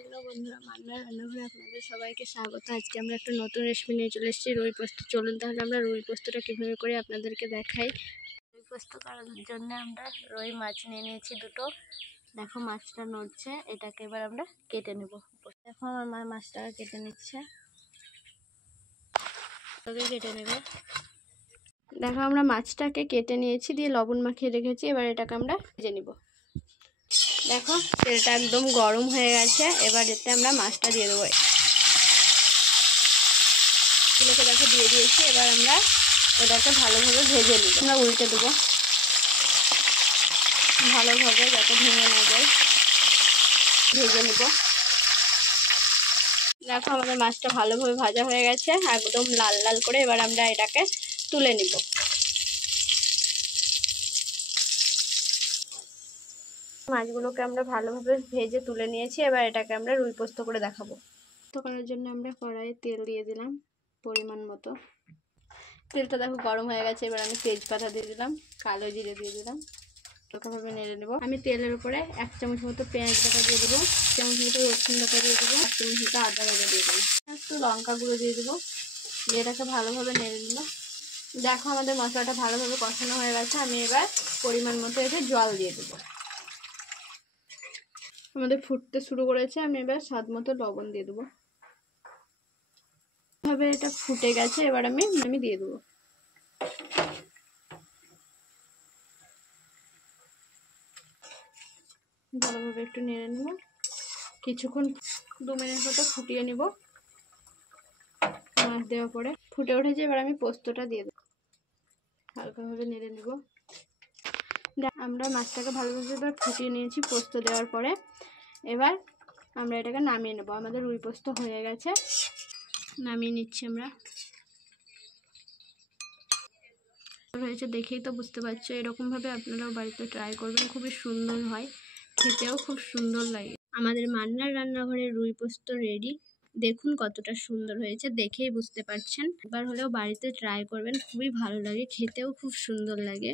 Hello বন্ধুরা, মান্নার রান্নাঘরে আপনাদের সবাইকে স্বাগত। আজকে আমরা একটা নতুন রেসিপি নিয়ে চলে এসেছি, রুই পোস্ত। চলুন তাহলে আমরা রুই পোস্তটা কীভাবে করে আপনাদেরকে দেখাই। রুই পোস্ত করার জন্য আমরা রুই মাছ নিয়ে নিয়েছি দুটো। দেখো মাছটা নড়ছে, এটাকে এবার আমরা কেটে নেব। দেখো আমার মাছটাকে কেটে নিচ্ছে, ওকে কেটে নেবে। দেখো আমরা মাছটাকে কেটে নিয়েছি, দিয়ে লবণ মাখিয়ে রেখেছি। এবার এটাকে আমরা ভেজে নিব। দেখো তেলটা একদম গরম হয়ে গেছে, এবার এতে আমরা মাছটা দিয়ে দেবো। এগুলোকে দেখো দিয়ে দিয়েছি। এবার আমরা এটাকে ভালোভাবে ভেজে নিব। আমরা উল্টে দেবো ভালোভাবে, যাতে ভেঙে না যায়। ভেজে নেব। দেখো আমাদের মাছটা ভালোভাবে ভাজা হয়ে গেছে, একদম লাল লাল করে। এবার আমরা এটাকে তুলে নিব। মাছগুলোকে আমরা ভালোভাবে ভেজে তুলে নিয়েছি। এবার এটাকে আমরা রুই পোস্ত করে দেখাবো। পোস্ত করার জন্য আমরা কড়াইয়ে তেল দিয়ে দিলাম পরিমাণ মতো। তেলটা দেখো গরম হয়ে গেছে। এবার আমি তেজপাতা দিয়ে দিলাম, কালো জিরে দিয়ে দিলাম, হালকাভাবে নেড়ে নেবো। আমি তেলের উপরে 1 চামচ মতো পেঁয়াজ বাটা দিয়ে দেবো, 1 চামচ মতো রসুন বাটা দিয়ে দেবো, 1 চামচ মতো আদা বাটা দিয়ে দেবো, একটু লঙ্কা গুঁড়ো দিয়ে দেবো। এটাকে ভালোভাবে নেড়ে নেবো। দেখো আমাদের মশলাটা ভালোভাবে কষানো হয়ে গেছে। আমি এবার পরিমাণ মতো এতে জল দিয়ে দেবো। আমাদের ফুটতে শুরু করেছে। আমি এবার স্বাদ মতো লবণ দিয়ে দেবো। ভাবে এটা ফুটে গেছে। এবার আমি দিয়ে দেবো। ভালোভাবে একটু নেড়ে নেব। কিছুক্ষণ 2 মিনিট মতো ফুটিয়ে নিব। মাছ দেওয়ার পরে ফুটে উঠেছে। এবার আমি পোস্তটা দিয়ে দেবো, হালকাভাবে নেড়ে নেব। আমরা মাছটাকে ভালোভাবে এবার ফুটিয়ে নিয়েছি পোস্ত দেওয়ার পরে। এবার আমরা এটাকে নামিয়ে নেব। আমাদের রুই পোস্ত হয়ে গেছে, নামিয়ে নিচ্ছি আমরা। হয়েছে দেখেই তো বুঝতে পারছো। এরকমভাবে আপনারাও বাড়িতে ট্রাই করবেন, খুবই সুন্দর হয়, খেতেও খুব সুন্দর লাগে। আমাদের মান্নার রান্নাঘরের রুই পোস্ত রেডি। দেখুন কতটা সুন্দর হয়েছে, দেখেই বুঝতে পারছেন। একবার হলেও বাড়িতে ট্রাই করবেন, খুবই ভালো লাগে, খেতেও খুব সুন্দর লাগে।